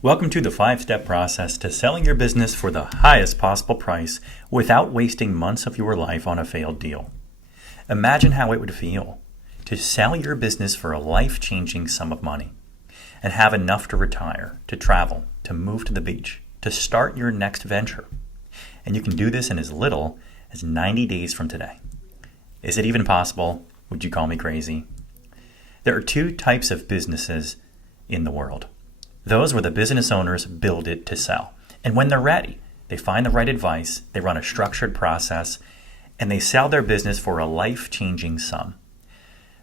Welcome to the 5-step process to selling your business for the highest possible price without wasting months of your life on a failed deal. Imagine how it would feel to sell your business for a life-changing sum of money and have enough to retire, to travel, to move to the beach, to start your next venture. And you can do this in as little as 90 days from today. Is it even possible? Would you call me crazy? There are two types of businesses in the world. Those where the business owners build it to sell. And when they're ready, they find the right advice, they run a structured process, and they sell their business for a life-changing sum.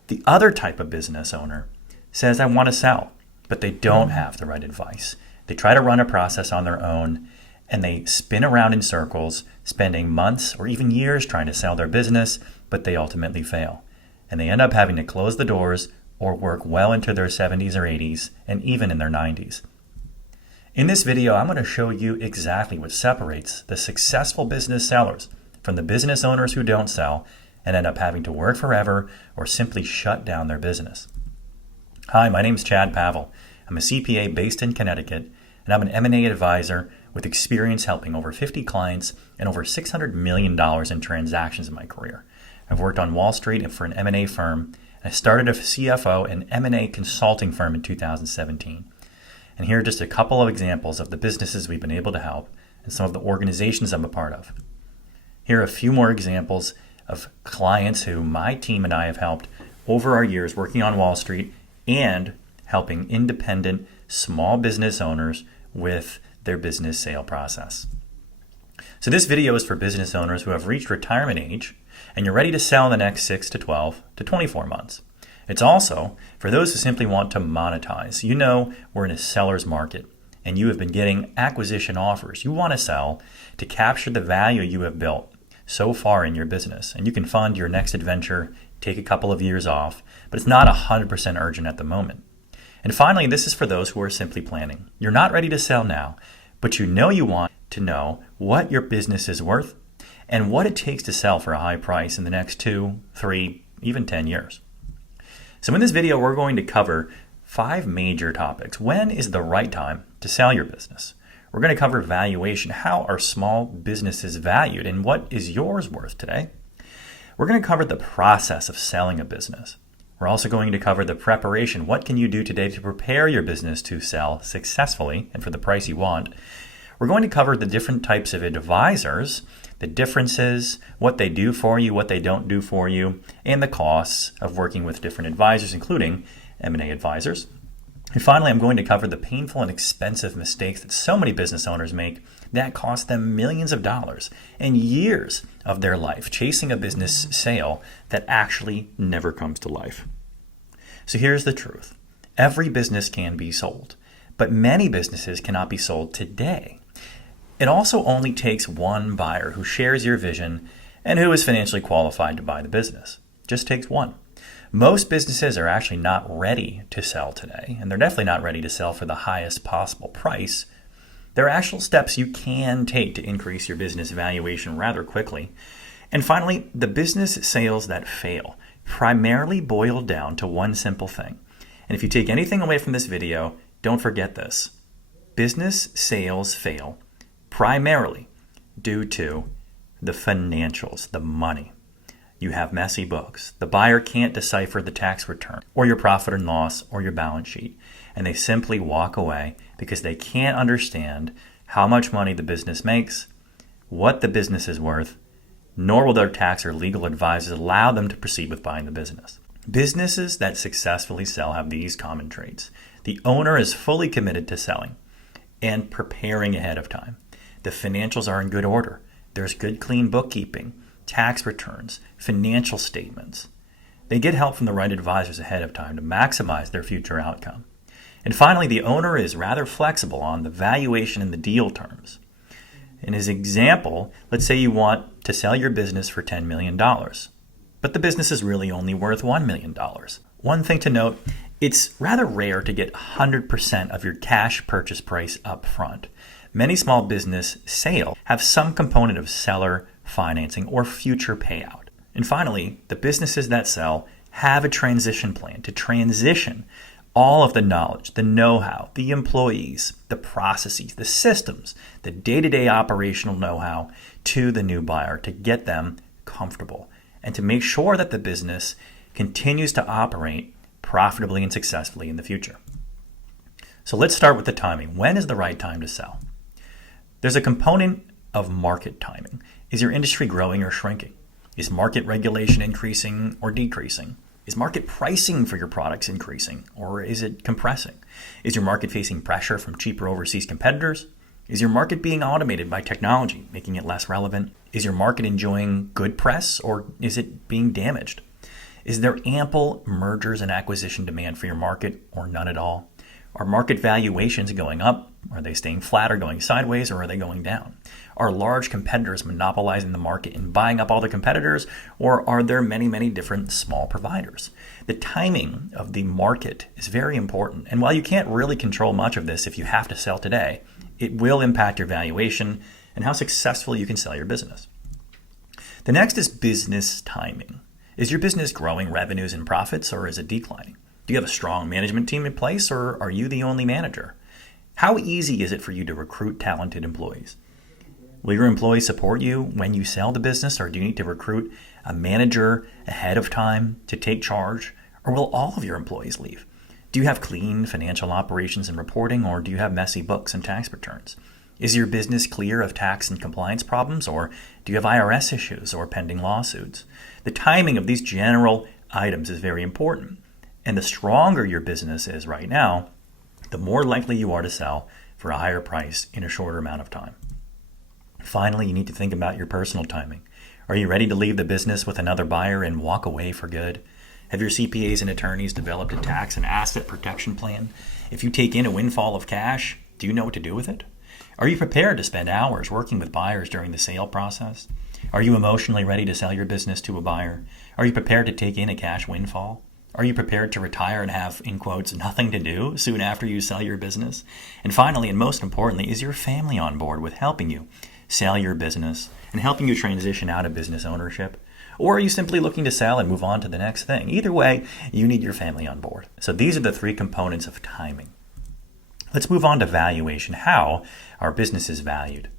The other type of business owner says, I want to sell, but they don't have the right advice. They try to run a process on their own, and they spin around in circles, spending months or even years trying to sell their business, but they ultimately fail. And they end up having to close the doors or work well into their 70s or 80s, and even in their 90s. In this video, I'm going to show you exactly what separates the successful business sellers from the business owners who don't sell and end up having to work forever or simply shut down their business. Hi, my name is Chad Pavel. I'm a CPA based in Connecticut, and I'm an M&A advisor with experience helping over 50 clients and over $600 million in transactions in my career. I've worked on Wall Street and for an M&A firm. I started a CFO and M&A consulting firm in 2017. And here are just a couple of examples of the businesses we've been able to help and some of the organizations I'm a part of. Here are a few more examples of clients who my team and I have helped over our years working on Wall Street and helping independent small business owners with their business sale process. So this video is for business owners who have reached retirement age and you're ready to sell in the next 6 to 12 to 24 months. It's also for those who simply want to monetize. You know we're in a seller's market and you have been getting acquisition offers. You want to sell to capture the value you have built so far in your business. And you can fund your next adventure, take a couple of years off, but it's not 100% urgent at the moment. And finally, this is for those who are simply planning. You're not ready to sell now, but you know you want to know what your business is worth and what it takes to sell for a high price in the next 2, 3, even 10 years. So in this video, we're going to cover 5 major topics. When is the right time to sell your business? We're going to cover valuation. How are small businesses valued and what is yours worth today? We're going to cover the process of selling a business. We're also going to cover the preparation. What can you do today to prepare your business to sell successfully and for the price you want? We're going to cover the different types of advisors, the differences, what they do for you, what they don't do for you, and the costs of working with different advisors, including M&A advisors. And finally, I'm going to cover the painful and expensive mistakes that so many business owners make that cost them millions of dollars and years of their life chasing a business sale that actually never comes to life. So here's the truth. Every business can be sold, but many businesses cannot be sold today. It also only takes one buyer who shares your vision and who is financially qualified to buy the business. Just takes one. Most businesses are actually not ready to sell today, and they're definitely not ready to sell for the highest possible price. There are actual steps you can take to increase your business valuation rather quickly. And finally, the business sales that fail primarily boil down to one simple thing. And if you take anything away from this video, don't forget this. Business sales fail primarily due to the financials, the money. You have messy books. The buyer can't decipher the tax return or your profit and loss or your balance sheet. And they simply walk away because they can't understand how much money the business makes, what the business is worth, nor will their tax or legal advisors allow them to proceed with buying the business. Businesses that successfully sell have these common traits. The owner is fully committed to selling and preparing ahead of time. The financials are in good order. There's good, clean bookkeeping, tax returns, financial statements. They get help from the right advisors ahead of time to maximize their future outcome. And finally, the owner is rather flexible on the valuation and the deal terms. In his example, let's say you want to sell your business for $10 million, but the business is really only worth $1 million. One thing to note, it's rather rare to get 100% of your cash purchase price up front. Many small business sales have some component of seller financing or future payout. And finally, the businesses that sell have a transition plan to transition all of the knowledge, the know-how, the employees, the processes, the systems, the day-to-day operational know-how to the new buyer to get them comfortable and to make sure that the business continues to operate profitably and successfully in the future. So let's start with the timing. When is the right time to sell? There's a component of market timing. Is your industry growing or shrinking? Is market regulation increasing or decreasing? Is market pricing for your products increasing or is it compressing? Is your market facing pressure from cheaper overseas competitors? Is your market being automated by technology, making it less relevant? Is your market enjoying good press or is it being damaged? Is there ample mergers and acquisition demand for your market or none at all? Are market valuations going up? Are they staying flat or going sideways, or are they going down? Are large competitors monopolizing the market and buying up all the competitors, or are there many, many different small providers? The timing of the market is very important, and while you can't really control much of this if you have to sell today, it will impact your valuation and how successful you can sell your business. The next is business timing. Is your business growing revenues and profits, or is it declining? Do you have a strong management team in place, or are you the only manager? How easy is it for you to recruit talented employees? Will your employees support you when you sell the business, or do you need to recruit a manager ahead of time to take charge, or will all of your employees leave? Do you have clean financial operations and reporting, or do you have messy books and tax returns? Is your business clear of tax and compliance problems, or do you have IRS issues or pending lawsuits? The timing of these general items is very important. And the stronger your business is right now, the more likely you are to sell for a higher price in a shorter amount of time. Finally, you need to think about your personal timing. Are you ready to leave the business with another buyer and walk away for good? Have your CPAs and attorneys developed a tax and asset protection plan? If you take in a windfall of cash, do you know what to do with it? Are you prepared to spend hours working with buyers during the sale process? Are you emotionally ready to sell your business to a buyer? Are you prepared to take in a cash windfall? Are you prepared to retire and have, in quotes, nothing to do soon after you sell your business? And finally, and most importantly, is your family on board with helping you sell your business and helping you transition out of business ownership? Or are you simply looking to sell and move on to the next thing? Either way, you need your family on board. So these are the three components of timing. Let's move on to valuation, how our business is valued.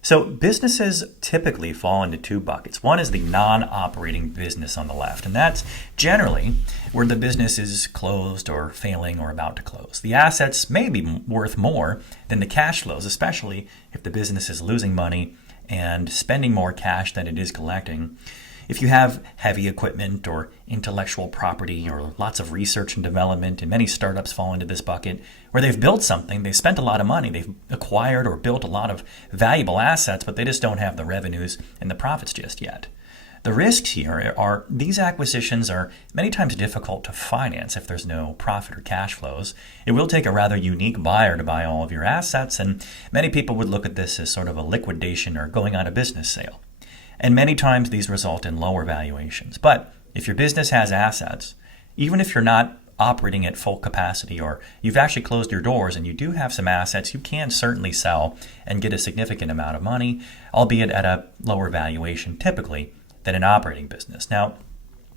So businesses typically fall into two buckets. One is the non-operating business on the left, and that's generally where the business is closed or failing or about to close. The assets may be worth more than the cash flows, especially if the business is losing money and spending more cash than it is collecting. If you have heavy equipment or intellectual property or lots of research and development, and many startups fall into this bucket, where they've built something, they've spent a lot of money, they've acquired or built a lot of valuable assets, but they just don't have the revenues and the profits just yet. The risks here are these acquisitions are many times difficult to finance if there's no profit or cash flows. It will take a rather unique buyer to buy all of your assets, and many people would look at this as sort of a liquidation or going out of business sale. And many times these result in lower valuations. But if your business has assets, even if you're not operating at full capacity or you've actually closed your doors and you do have some assets, you can certainly sell and get a significant amount of money, albeit at a lower valuation typically than an operating business. Now,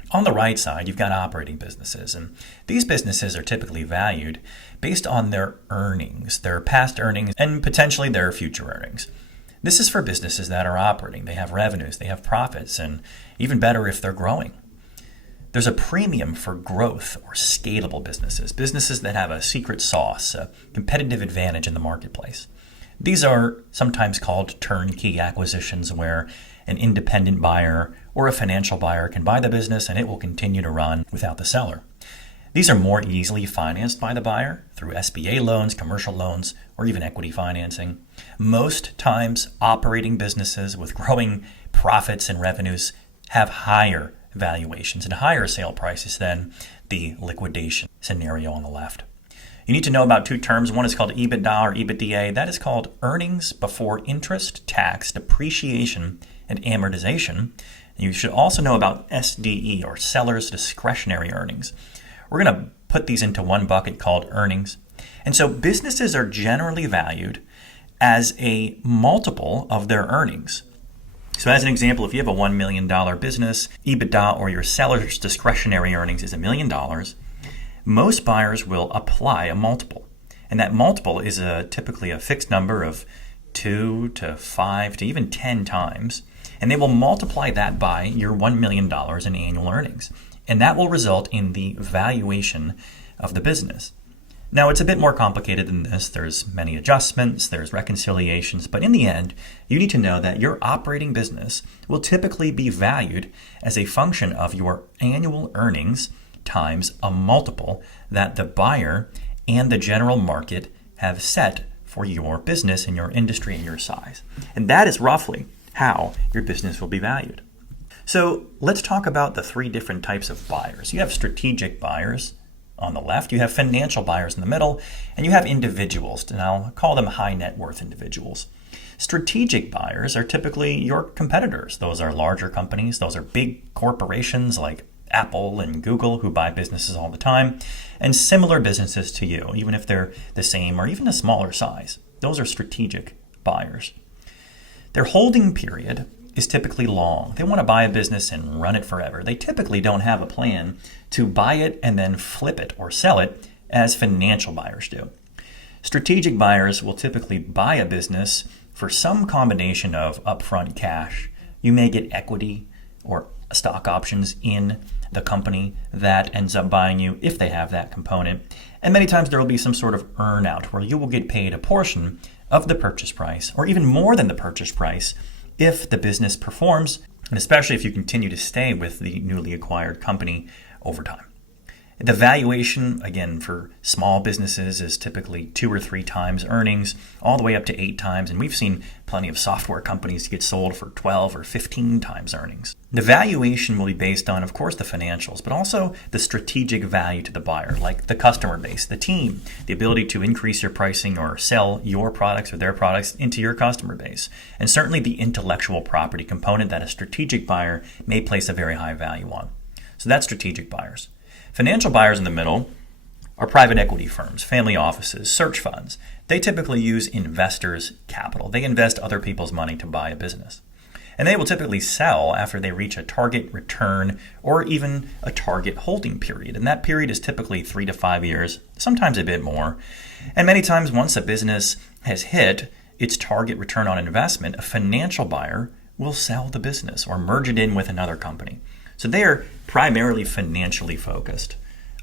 on the right side, you've got operating businesses, and these businesses are typically valued based on their earnings, their past earnings, and potentially their future earnings. This is for businesses that are operating. They have revenues, they have profits, and even better if they're growing. There's a premium for growth or scalable businesses, businesses that have a secret sauce, a competitive advantage in the marketplace. These are sometimes called turnkey acquisitions, where an independent buyer or a financial buyer can buy the business and it will continue to run without the seller. These are more easily financed by the buyer through SBA loans, commercial loans, or even equity financing. Most times, operating businesses with growing profits and revenues have higher valuations and higher sale prices than the liquidation scenario on the left. You need to know about two terms. One is called EBITDA or EBITDA. That is called earnings before interest, tax, depreciation, and amortization. You should also know about SDE or seller's discretionary earnings. We're going to put these into one bucket called earnings. And so businesses are generally valued as a multiple of their earnings. So as an example, if you have a $1 million business, EBITDA or your seller's discretionary earnings is $1 million, most buyers will apply a multiple. And that multiple is typically a fixed number of 2 to 5 to even 10 times. And they will multiply that by your $1 million in annual earnings. And that will result in the valuation of the business. Now, it's a bit more complicated than this. There's many adjustments, there's reconciliations, but in the end, you need to know that your operating business will typically be valued as a function of your annual earnings times a multiple that the buyer and the general market have set for your business and your industry and your size. And that is roughly how your business will be valued. So let's talk about the 3 different types of buyers. You have strategic buyers on the left, you have financial buyers in the middle, and you have individuals, and I'll call them high net worth individuals. Strategic buyers are typically your competitors. Those are larger companies. Those are big corporations like Apple and Google who buy businesses all the time, and similar businesses to you, even if they're the same or even a smaller size. Those are strategic buyers. Their holding period is typically long. They want to buy a business and run it forever. They typically don't have a plan to buy it and then flip it or sell it as financial buyers do. Strategic buyers will typically buy a business for some combination of upfront cash. You may get equity or stock options in the company that ends up buying you if they have that component. And many times there will be some sort of earn out where you will get paid a portion of the purchase price or even more than the purchase price if the business performs, and especially if you continue to stay with the newly acquired company over time. The valuation, again, for small businesses is typically 2 or 3 times earnings, all the way up to 8 times. And we've seen plenty of software companies get sold for 12 or 15 times earnings. The valuation will be based on, of course, the financials, but also the strategic value to the buyer, like the customer base, the team, the ability to increase your pricing or sell your products or their products into your customer base, and certainly the intellectual property component that a strategic buyer may place a very high value on. So that's strategic buyers. Financial buyers in the middle are private equity firms, family offices, search funds. They typically use investors' capital. They invest other people's money to buy a business. And they will typically sell after they reach a target return or even a target holding period. And that period is typically 3 to 5 years, sometimes a bit more. And many times once a business has hit its target return on investment, a financial buyer will sell the business or merge it in with another company. So they are primarily financially focused,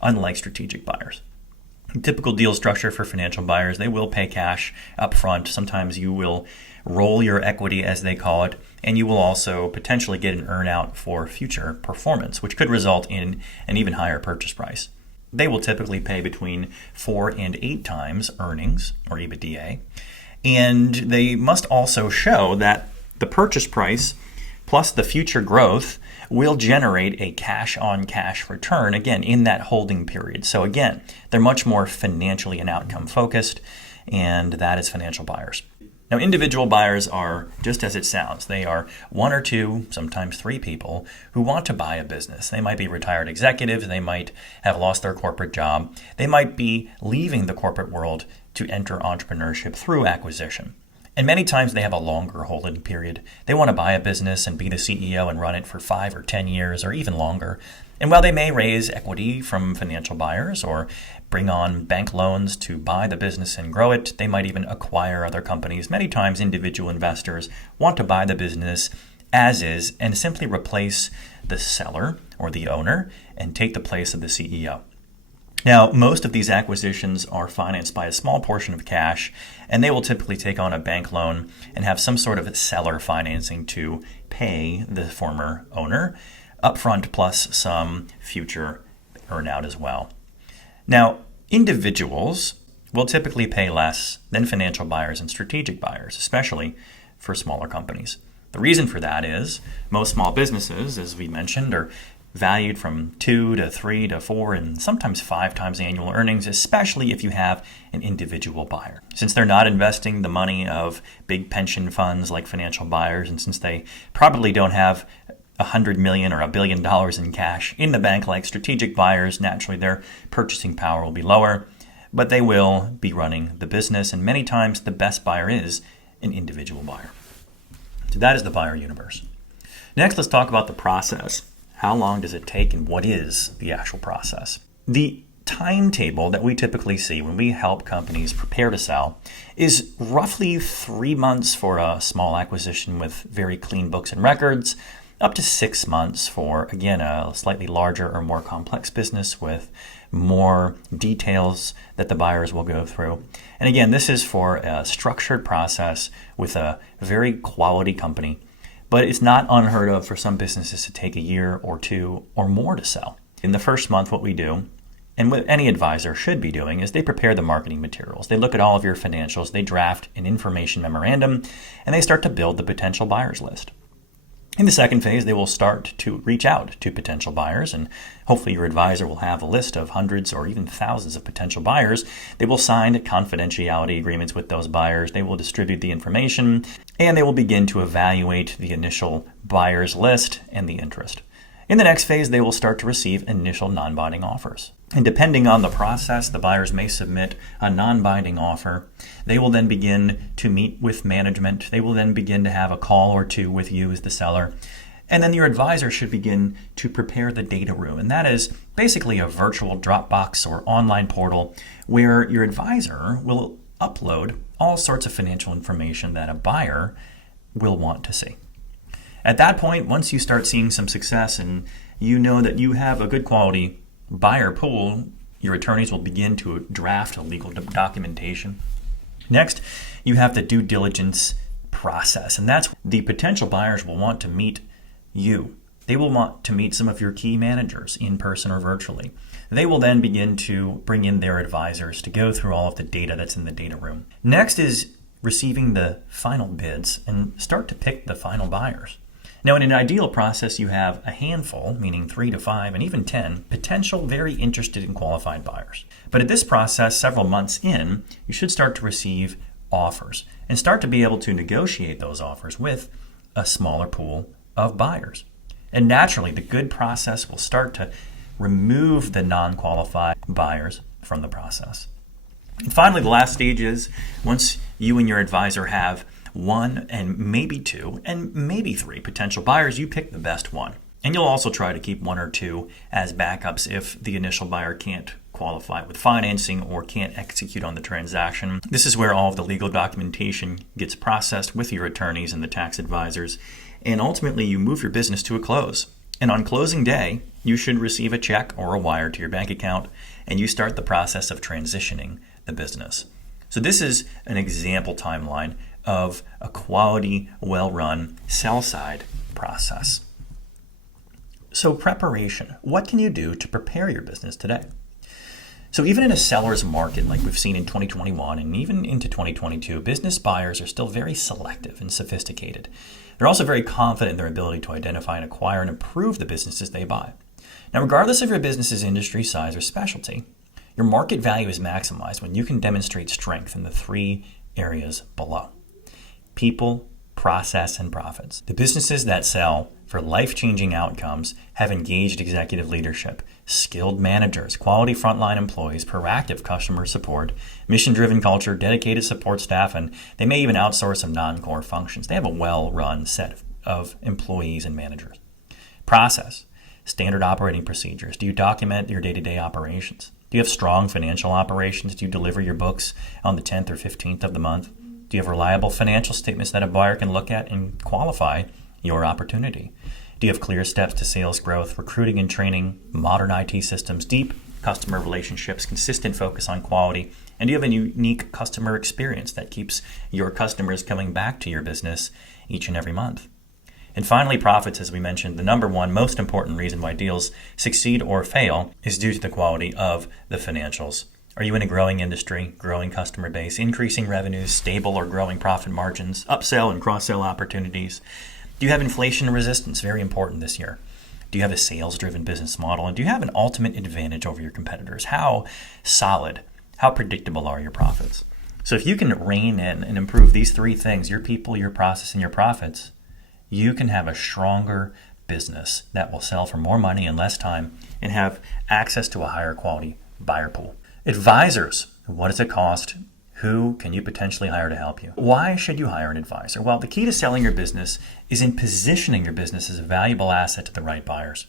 unlike strategic buyers. Typical deal structure for financial buyers, they will pay cash up front. Sometimes you will roll your equity, as they call it, and you will also potentially get an earnout for future performance, which could result in an even higher purchase price. They will typically pay between 4 and 8 times earnings, or EBITDA, and they must also show that the purchase price plus the future growth will generate a cash-on-cash return, again, in that holding period. So again, they're much more financially and outcome focused, and that is financial buyers. Now, individual buyers are just as it sounds. They are 1 or 2, sometimes 3 people who want to buy a business. They might be retired executives. They might have lost their corporate job. They might be leaving the corporate world to enter entrepreneurship through acquisition. And many times they have a longer holding period. They want to buy a business and be the CEO and run it for 5 or 10 years or even longer. And while they may raise equity from financial buyers or bring on bank loans to buy the business and grow it, they might even acquire other companies. Many times individual investors want to buy the business as is and simply replace the seller or the owner and take the place of the CEO. Now, most of these acquisitions are financed by a small portion of cash, and they will typically take on a bank loan and have some sort of seller financing to pay the former owner upfront plus some future earnout as well. Now, individuals will typically pay less than financial buyers and strategic buyers, especially for smaller companies. The reason for that is most small businesses, as we mentioned, are valued from 2 to 3 to 4 and sometimes 5 times annual earnings, especially if you have an individual buyer. Since they're not investing the money of big pension funds like financial buyers, and since they probably don't have $100 million or $1 billion in cash in the bank like strategic buyers, naturally their purchasing power will be lower, but they will be running the business, and many times the best buyer is an individual buyer. So that is the buyer universe. Next, let's talk about the process. How long does it take and what is the actual process? The timetable that we typically see when we help companies prepare to sell is roughly 3 months for a small acquisition with very clean books and records, up to 6 months for, again, a slightly larger or more complex business with more details that the buyers will go through. And again, this is for a structured process with a very quality company, but it's not unheard of for some businesses to take a year or two or more to sell. In the first month, what we do, and what any advisor should be doing, is they prepare the marketing materials. They look at all of your financials, they draft an information memorandum, and they start to build the potential buyers list. In the second phase, they will start to reach out to potential buyers, and hopefully your advisor will have a list of hundreds or even thousands of potential buyers. They will sign confidentiality agreements with those buyers. They will distribute the information, and they will begin to evaluate the initial buyers list and the interest. In the next phase, they will start to receive initial non-binding offers. And depending on the process, the buyers may submit a non-binding offer. They will then begin to meet with management. They will then begin to have a call or two with you as the seller. And then your advisor should begin to prepare the data room. And that is basically a virtual Dropbox or online portal where your advisor will upload all sorts of financial information that a buyer will want to see. At that point, once you start seeing some success and you know that you have a good quality buyer pool, your attorneys will begin to draft a legal documentation. Next, you have the due diligence process, and that's the potential buyers will want to meet you. They will want to meet some of your key managers in person or virtually. They will then begin to bring in their advisors to go through all of the data that's in the data room. Next is receiving the final bids and start to pick the final buyers. Now, in an ideal process, you have a handful, meaning 3 to 5 and even 10, potential very interested and qualified buyers. But at this process, several months in, you should start to receive offers and start to be able to negotiate those offers with a smaller pool of buyers. And naturally, the good process will start to remove the non-qualified buyers from the process. And finally, the last stage is once you and your advisor have 1 and maybe 2 and maybe 3 potential buyers, you pick the best one. And you'll also try to keep 1 or 2 as backups if the initial buyer can't qualify with financing or can't execute on the transaction. This is where all of the legal documentation gets processed with your attorneys and the tax advisors, and ultimately you move your business to a close. And on closing day, you should receive a check or a wire to your bank account, and you start the process of transitioning the business. So this is an example timeline of a quality, well-run sell-side process. So preparation. What can you do to prepare your business today? So even in a seller's market like we've seen in 2021 and even into 2022, business buyers are still very selective and sophisticated. They're also very confident in their ability to identify and acquire and improve the businesses they buy. Now, regardless of your business's industry, size, or specialty, your market value is maximized when you can demonstrate strength in the 3 areas below: people, process, and profits. The businesses that sell for life-changing outcomes have engaged executive leadership, skilled managers, quality frontline employees, proactive customer support, mission-driven culture, dedicated support staff, and they may even outsource some non-core functions. They have a well-run set of employees and managers. Process, standard operating procedures. Do you document your day-to-day operations? Do you have strong financial operations? Do you deliver your books on the 10th or 15th of the month? Do you have reliable financial statements that a buyer can look at and qualify your opportunity? Do you have clear steps to sales growth, recruiting and training, modern IT systems, deep customer relationships, consistent focus on quality, and do you have a unique customer experience that keeps your customers coming back to your business each and every month? And finally, profits, as we mentioned, the number one most important reason why deals succeed or fail is due to the quality of the financials. Are you in a growing industry, growing customer base, increasing revenues, stable or growing profit margins, upsell and cross-sell opportunities? Do you have inflation resistance? Very important this year. Do you have a sales-driven business model? And do you have an ultimate advantage over your competitors? How solid, how predictable are your profits? So if you can rein in and improve these 3 things, your people, your process, and your profits, you can have a stronger business that will sell for more money in less time and have access to a higher quality buyer pool. Advisors, what does it cost? Who can you potentially hire to help you? Why should you hire an advisor? Well, the key to selling your business is in positioning your business as a valuable asset to the right buyers.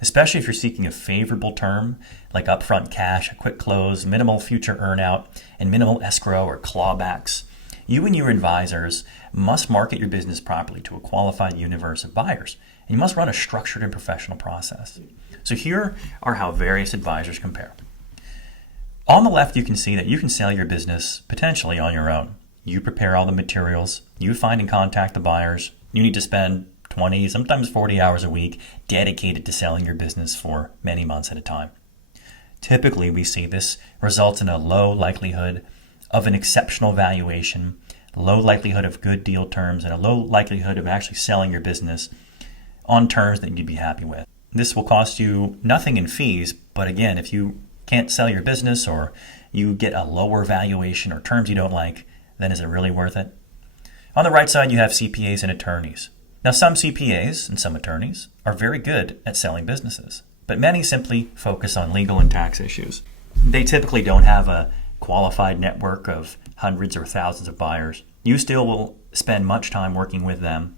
especially if you're seeking a favorable term like upfront cash, a quick close, minimal future earnout, and minimal escrow or clawbacks. You and your advisors must market your business properly to a qualified universe of buyers, and you must run a structured and professional process. So here are how various advisors compare. On the left, you can see that you can sell your business potentially on your own. You prepare all the materials, you find and contact the buyers. You need to spend 20, sometimes 40 hours a week dedicated to selling your business for many months at a time. Typically, we see this results in a low likelihood of an exceptional valuation, low likelihood of good deal terms, and a low likelihood of actually selling your business on terms that you'd be happy with. This will cost you nothing in fees, but again, if you can't sell your business or you get a lower valuation or terms you don't like, then is it really worth it? On the right side, you have CPAs and attorneys. Now, some CPAs and some attorneys are very good at selling businesses, but many simply focus on legal and tax issues. They typically don't have a qualified network of hundreds or thousands of buyers. You still will spend much time working with them,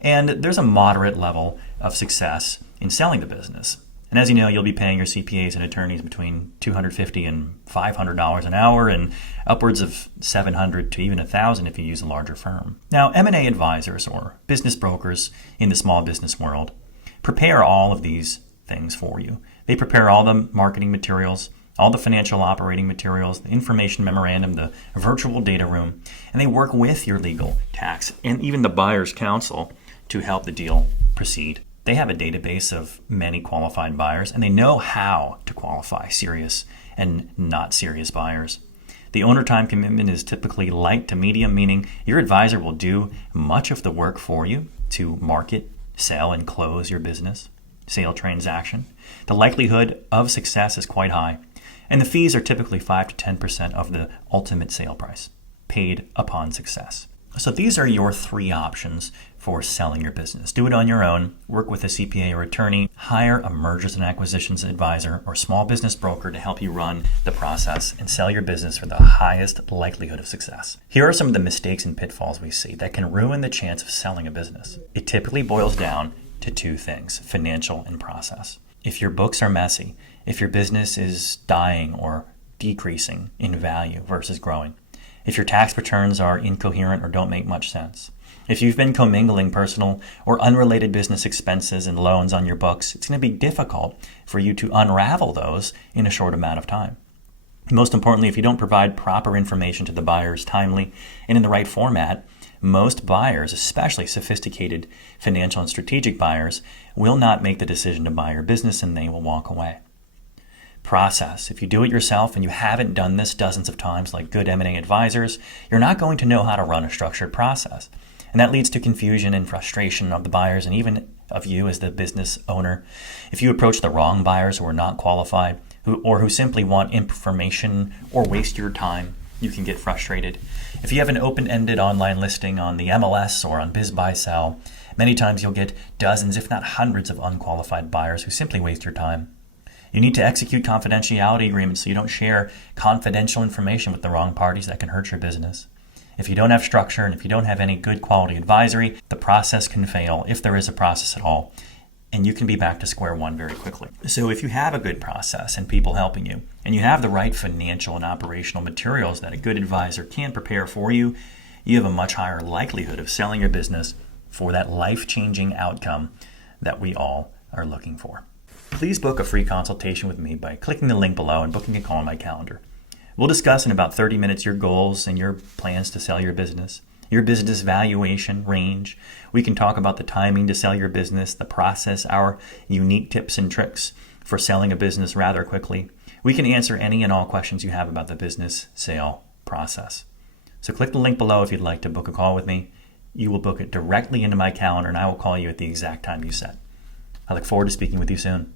and there's a moderate level of success in selling the business. And as you know, you'll be paying your CPAs and attorneys between $250 and $500 an hour and upwards of $700 to even $1,000 if you use a larger firm. Now, M&A advisors or business brokers in the small business world prepare all of these things for you. They prepare all the marketing materials, all the financial operating materials, the information memorandum, the virtual data room, and they work with your legal, tax, and even the buyer's counsel to help the deal proceed. They have a database of many qualified buyers, and they know how to qualify serious and not serious buyers. The owner time commitment is typically light to medium, meaning your advisor will do much of the work for you to market, sell, and close your business sale transaction. The likelihood of success is quite high, and the fees are typically 5 to 10% of the ultimate sale price, paid upon success. So these are your three options for selling your business. Do it on your own, work with a CPA or attorney, hire a mergers and acquisitions advisor or small business broker to help you run the process and sell your business for the highest likelihood of success. Here are some of the mistakes and pitfalls we see that can ruin the chance of selling a business. It typically boils down to two things: financial and process. If your books are messy, if your business is dying or decreasing in value versus growing, if your tax returns are incoherent or don't make much sense, if you've been commingling personal or unrelated business expenses and loans on your books, it's going to be difficult for you to unravel those in a short amount of time. Most importantly, if you don't provide proper information to the buyers timely and in the right format, most buyers, especially sophisticated financial and strategic buyers, will not make the decision to buy your business and they will walk away. Process. If you do it yourself and you haven't done this dozens of times like good M&A advisors, you're not going to know how to run a structured process. And that leads to confusion and frustration of the buyers and even of you as the business owner. If you approach the wrong buyers who are not qualified or who simply want information or waste your time, you can get frustrated. If you have an open-ended online listing on the MLS or on BizBuySell, many times you'll get dozens, if not hundreds, of unqualified buyers who simply waste your time. You need to execute confidentiality agreements so you don't share confidential information with the wrong parties that can hurt your business. If you don't have structure and if you don't have any good quality advisory, the process can fail, if there is a process at all, and you can be back to square one very quickly. So if you have a good process and people helping you, and you have the right financial and operational materials that a good advisor can prepare for you, you have a much higher likelihood of selling your business for that life-changing outcome that we all are looking for. Please book a free consultation with me by clicking the link below and booking a call on my calendar. We'll discuss in about 30 minutes your goals and your plans to sell your business valuation range. We can talk about the timing to sell your business, the process, our unique tips and tricks for selling a business rather quickly. We can answer any and all questions you have about the business sale process. So click the link below if you'd like to book a call with me. You will book it directly into my calendar and I will call you at the exact time you set. I look forward to speaking with you soon.